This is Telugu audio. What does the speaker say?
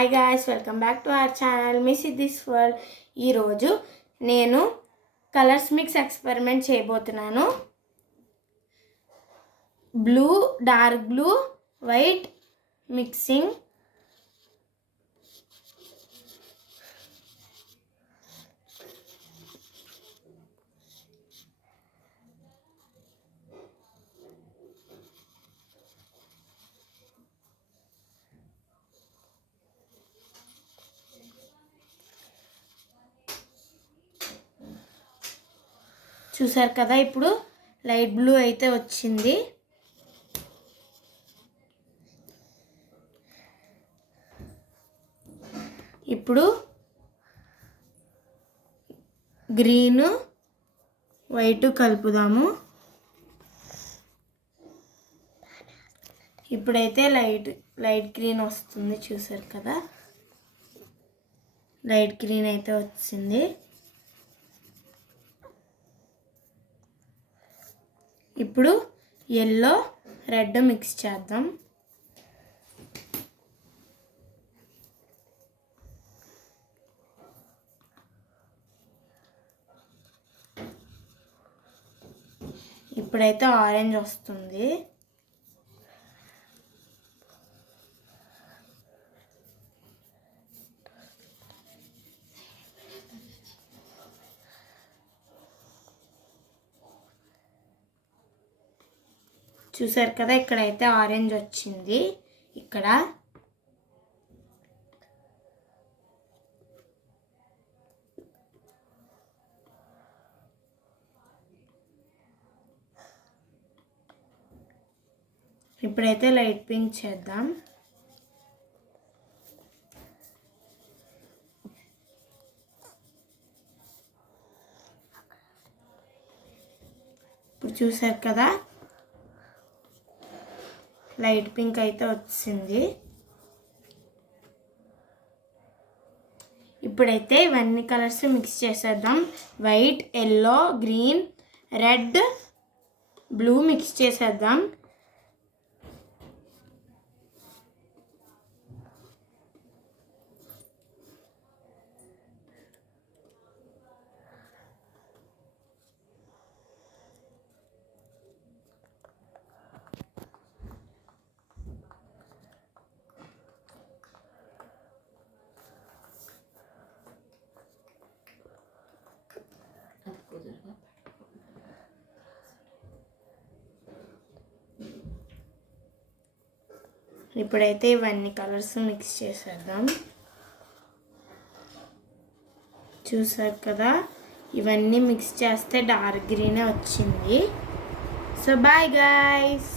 Hi guys, welcome back to our channel miss this world. ఈరోజు నేను కలర్స్ మిక్స్ ఎక్స్పెరిమెంట్ చేయబోతున్నాను. Blue, dark blue, white mixing. చూసారు కదా, ఇప్పుడు లైట్ బ్లూ అయితే వచ్చింది. ఇప్పుడు గ్రీన్, వైట్ కలుపుదాము. ఇప్పుడైతే లైట్ గ్రీన్ వస్తుంది. చూసారు కదా, లైట్ గ్రీన్ అయితే వచ్చింది. ఇప్పుడు ఎల్లో, రెడ్ మిక్స్ చేద్దాం. ఇప్పుడైతే ఆరెంజ్ వస్తుంది. చూసారు కదా, ఇక్కడైతే ఆరెంజ్ వచ్చింది. ఇక్కడ ఇప్పుడైతే లైట్ పింక్ చేద్దాం. ఇప్పుడు చూసారు కదా, లైట్ పింక్ అయితే వచ్చింది. ఇప్పుడైతే ఇవన్నీ కలర్స్ మిక్స్ చేసేద్దాం. White, yellow, green, red, blue mix చేసేద్దాం. ఇప్పుడైతే ఇవన్నీ కలర్స్ మిక్స్ చేసేద్దాం. చూసారు కదా, ఇవన్నీ మిక్స్ చేస్తే డార్క్ గ్రీనే వచ్చింది. So bye guys.